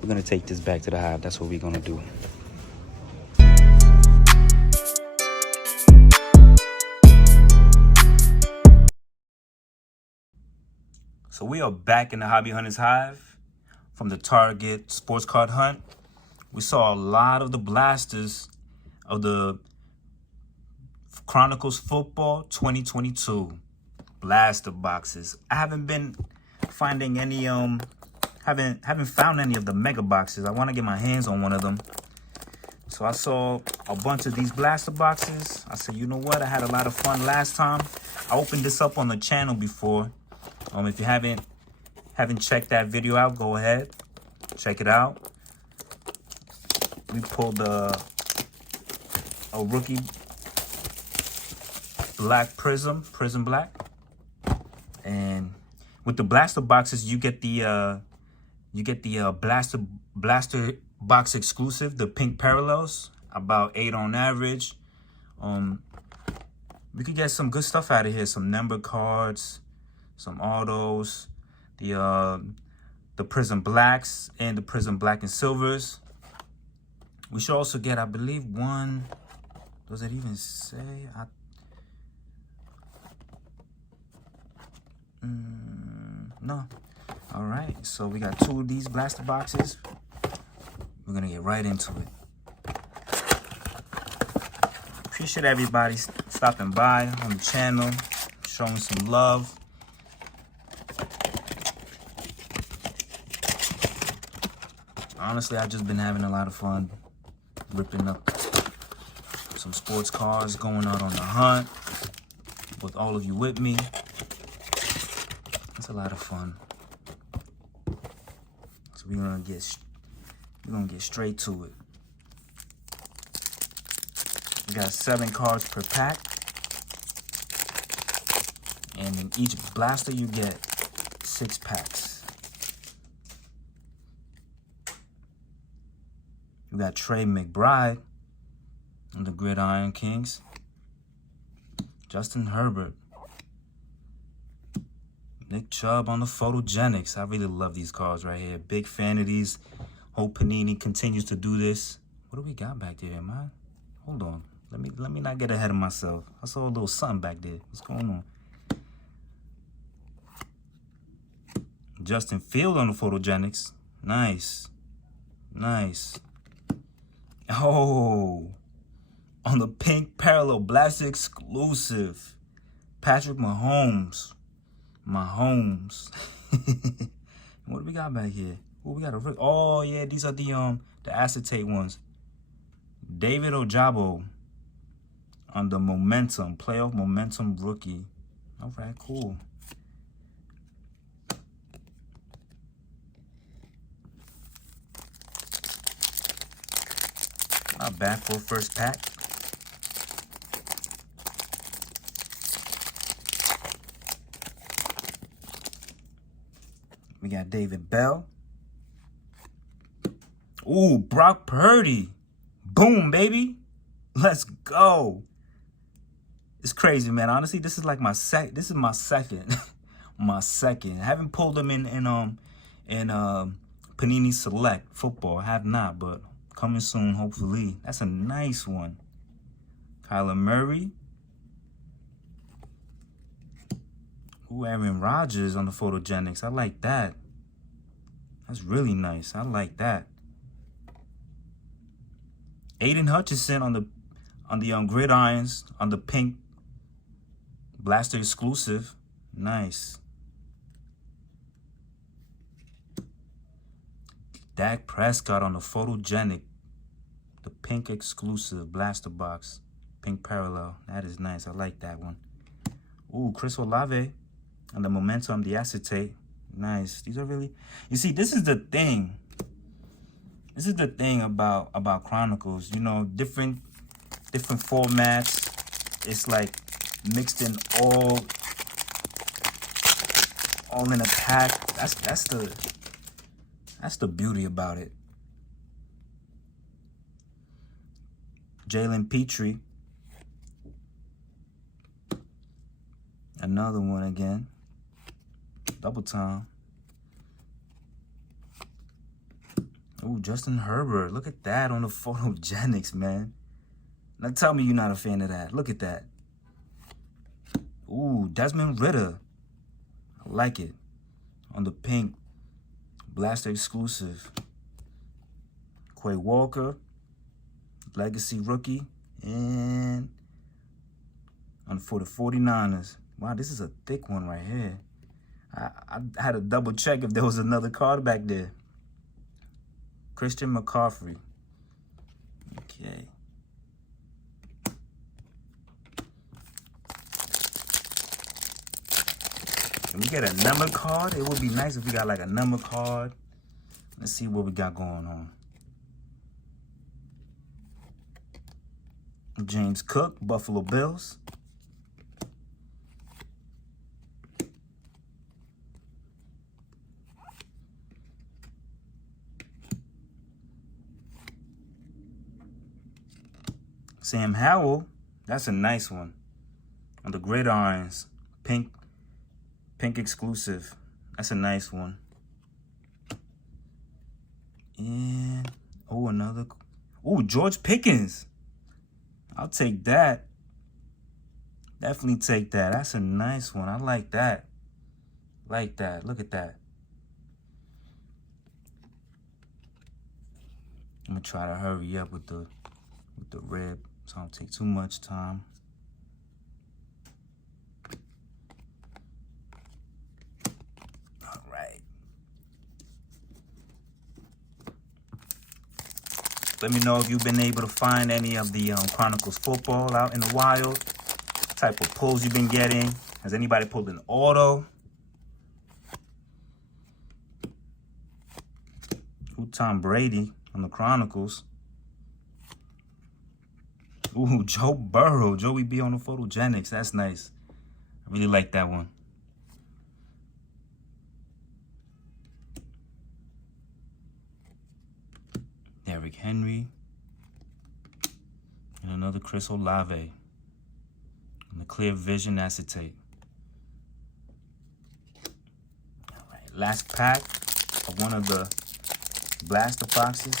We're gonna take this back to the Hive. That's what we're gonna do. So we are back in the Hobby Hunters Hive from the Target sports card hunt. We saw a lot of the blasters of the Chronicles Football 2022 blaster boxes. I haven't been finding any haven't found any of the mega boxes. I want to get my hands on one of them. So I saw a bunch of these blaster boxes. I said, you know what? I had a lot of fun last time. I opened this up on the channel before. If you haven't checked that video out, go ahead, check it out. We pulled a rookie black Prizm black, and with the blaster boxes, you get the blaster box exclusive, the pink parallels, about 8 on average. We could get some good stuff out of here, some number cards, some autos, the Prizm blacks and the Prizm black and silvers. We should also get, I believe, one. Does it even say? No. All right. So we got 2 of these blaster boxes. We're gonna get right into it. Appreciate everybody stopping by on the channel, showing some love. Honestly, I've just been having a lot of fun ripping up some sports cards, going out on the hunt with all of you with me. It's a lot of fun. So we're gonna get straight to it. We got 7 cards per pack, and in each blaster you get 6 packs. We got Trey McBride on the Gridiron Kings, Justin Herbert, Nick Chubb on the Photogenics. I really love these cards right here. Big fan of these. Hope Panini continues to do this. What do we got back there, man? Hold on. Let me not get ahead of myself. I saw a little something back there. What's going on? Justin Field on the Photogenics. Nice. Nice. Oh, on the pink parallel blaster exclusive, Patrick Mahomes. What do we got back here? Oh, we got a. Oh yeah, these are the acetate ones. David Ojabo on the momentum, playoff momentum rookie. All right, cool. Not bad for a first pack. We got David Bell. Ooh, Brock Purdy. Boom, baby. Let's go. It's crazy, man. Honestly, this is like my second. My second. I haven't pulled them in Panini Select football. I have not, but coming soon, hopefully. That's a nice one. Kyler Murray. Ooh, Aaron Rodgers on the Photogenics. I like that. That's really nice. I like that. Aiden Hutchinson on the gridirons on the pink blaster exclusive. Nice. Dak Prescott on the Photogenic, the pink exclusive blaster box, pink parallel. That is nice. I like that one. Ooh, Chris Olave on the momentum, the acetate. Nice. These are really, you see, this is the thing. This is the thing about Chronicles. You know, different formats. It's like mixed in all in a pack. That's the beauty about it. Jalen Petrie. Another one again. Double time. Ooh, Justin Herbert. Look at that on the photogenics, man. Now tell me you're not a fan of that. Look at that. Ooh, Desmond Ridder. I like it. On the pink. Blaster exclusive. Quay Walker. Legacy rookie. And for the 49ers. Wow, this is a thick one right here. I had to double check if there was another card back there. Christian McCaffrey. Okay. Can we get a number card? It would be nice if we got like a number card. Let's see what we got going on. James Cook, Buffalo Bills. Sam Howell, that's a nice one. On the gridirons, pink exclusive. That's a nice one. And, oh, another. Oh, George Pickens. I'll take that. Definitely take that. That's a nice one. I like that. Like that. Look at that. I'm going to try to hurry up with the rib, so I don't take too much time. All right. Let me know if you've been able to find any of the Chronicles football out in the wild. What type of pulls you've been getting. Has anybody pulled an auto? Ooh, Tom Brady on the Chronicles. Ooh, Joe Burrow. Joey B on the photogenics. That's nice. I really like that one. Derrick Henry. And another Chris Olave. And the Clear Vision acetate. All right, last pack of one of the blaster boxes.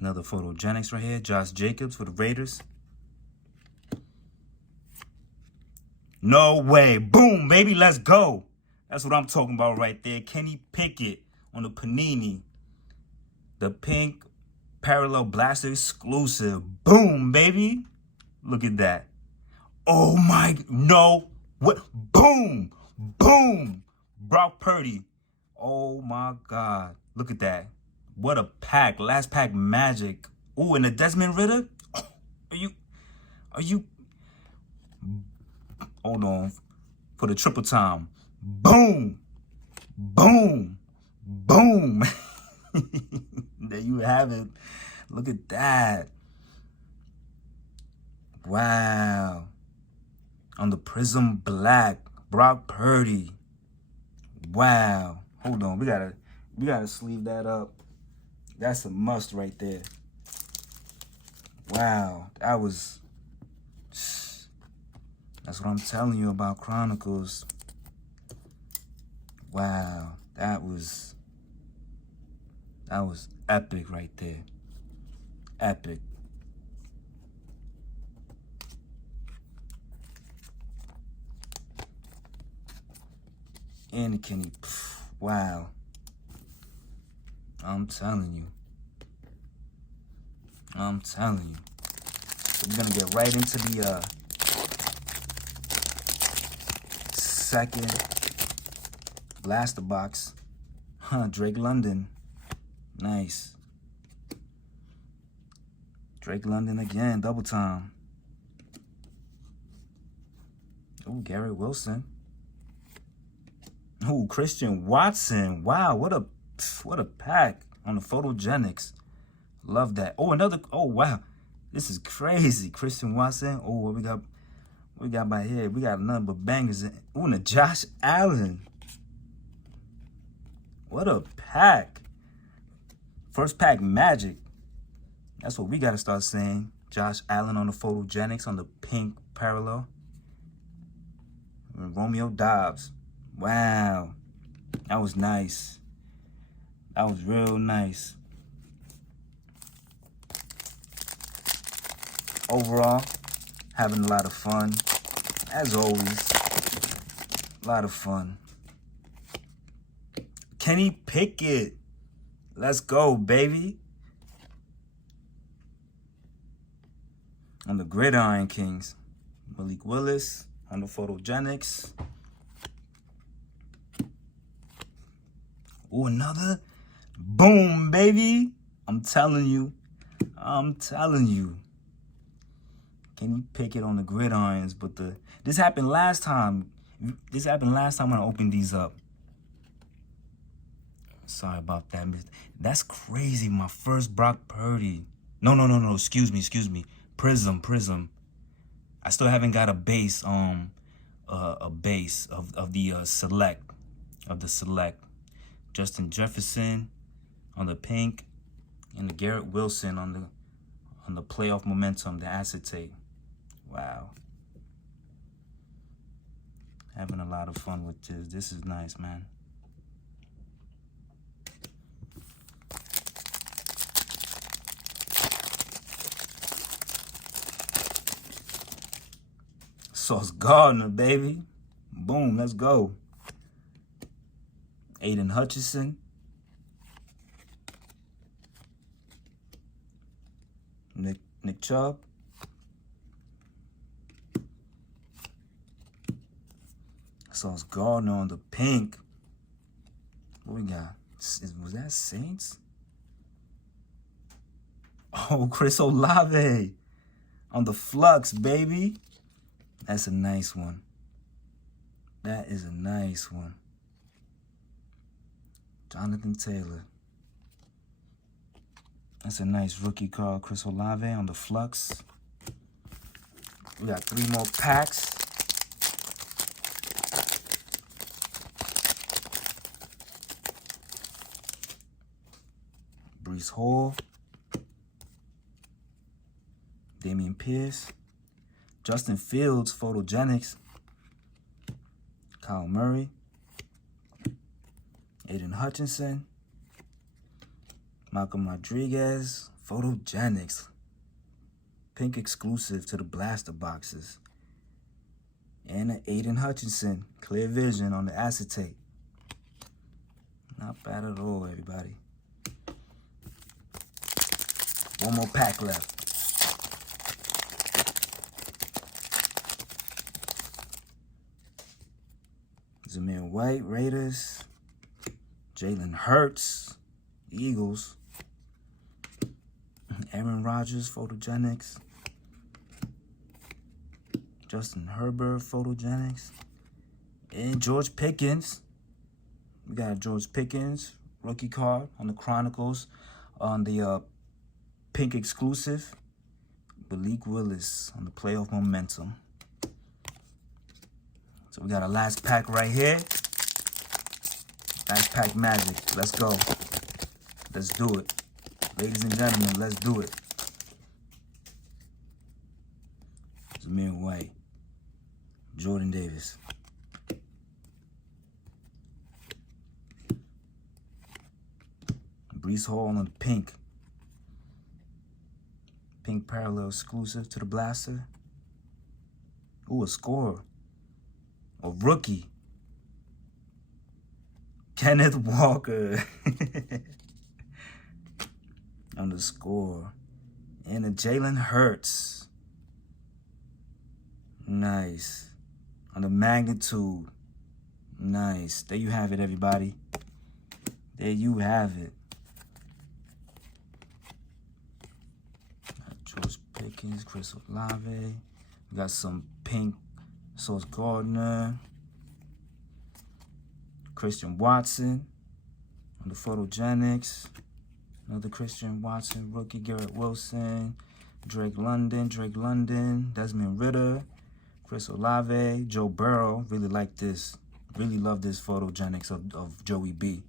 Another photogenics right here. Josh Jacobs for the Raiders. No way. Boom, baby. Let's go. That's what I'm talking about right there. Kenny Pickett on the Panini. The pink parallel blaster exclusive. Boom, baby. Look at that. Oh, my. No. What? Boom. Boom. Brock Purdy. Oh, my God. Look at that. What a pack. Last pack magic. Ooh, and the Desmond Ridder? Oh, are you? Hold on. For the triple time. Boom. Boom. Boom. There you have it. Look at that. Wow. On the Prizm Black. Brock Purdy. Wow. Hold on. We gotta sleeve that up. That's a must right there. Wow, that's what I'm telling you about Chronicles. Wow, that was epic right there. Epic. And Kenny, wow. I'm telling you. So we're going to get right into the second blaster box. Drake London. Nice. Drake London again, double time. Oh, Garrett Wilson. Oh, Christian Watson. Wow, what a pack on the photogenics. Love that. Oh, another. Oh, wow. This is crazy. Christian Watson. Oh, what we got by here? We got nothing but bangers. Oh, and a Josh Allen. What a pack. First pack magic. That's what we got to start saying. Josh Allen on the photogenics on the pink parallel. And Romeo Dobbs. Wow. That was nice. That was real nice. Overall, having a lot of fun. As always, a lot of fun. Kenny Pickett. Let's go, baby. On the Gridiron Kings. Malik Willis on the photogenics. Ooh, another. Boom, baby. I'm telling you. Kenny Pickett on the gridirons, but this happened last time. This happened last time when I opened these up. Sorry about that. That's crazy. My first Brock Purdy. No. Excuse me. Prizm. I still haven't got a base. A base of the select. Justin Jefferson on the pink, and the Garrett Wilson on the playoff momentum, the acetate. Wow. Having a lot of fun with this. This is nice, man. Sauce Gardner, baby. Boom, let's go. Aiden Hutchinson. Nick Chubb. Sauce Gardner on the pink. What we got? Was that Saints? Oh, Chris Olave on the flux, baby. That's a nice one. That is a nice one. Jonathan Taylor. That's a nice rookie card. Chris Olave on the flux. We got 3 more packs. Breece Hall. Damian Pierce. Justin Fields, photogenics. Kyle Murray. Aiden Hutchinson. Malcolm Rodriguez, photogenics. Pink exclusive to the blaster boxes. And an Aiden Hutchinson, clear vision on the acetate. Not bad at all, everybody. One more pack left. Zamir White, Raiders. Jalen Hurts, Eagles. Aaron Rodgers, photogenics. Justin Herbert, photogenics. And George Pickens. We got George Pickens, rookie card on the Chronicles. On the pink exclusive. Malik Willis on the playoff momentum. So we got our last pack right here. Last pack magic. Let's go. Let's do it. Ladies and gentlemen, let's do it. Zamir White. Jordan Davis. Breece Hall on the pink. Pink parallel exclusive to the blaster. Ooh, a scorer. A rookie. Kenneth Walker. On the score. And a Jalen Hurts. Nice. On the magnitude. Nice. There you have it, everybody. There you have it. George Pickens, Chris Olave. We got some pink Sauce Gardner. Christian Watson on the photogenics. Another Christian Watson rookie. Garrett Wilson. Drake London. Desmond Ridder. Chris Olave. Joe Burrow. Really like this. Really love this photogenics of Joey B.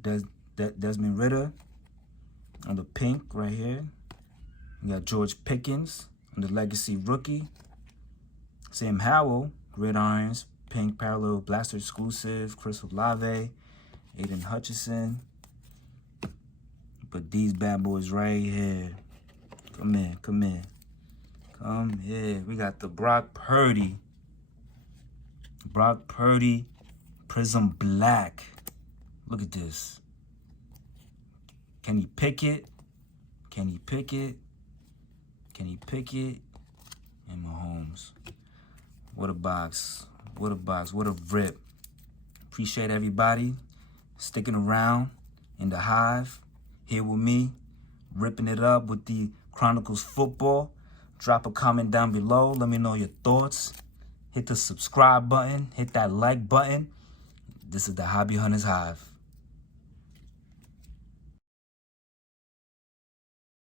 Desmond Ridder. on the pink right here. We got George Pickens on the legacy rookie. Sam Howell, gridirons, pink parallel blaster exclusive. Chris Olave, Aiden Hutchinson. But these bad boys right here. Come in, come in. Come here. We got the Brock Purdy. Brock Purdy Prizm Black. Look at this. Can he pick it? Can he pick it? Can he pick it? And Mahomes. What a box. What a box. What a rip. Appreciate everybody sticking around in the Hive. Here with me, ripping it up with the Chronicles football. Drop a comment down below. Let me know your thoughts. Hit the subscribe button. Hit that like button. This is the Hobby Hunters Hive.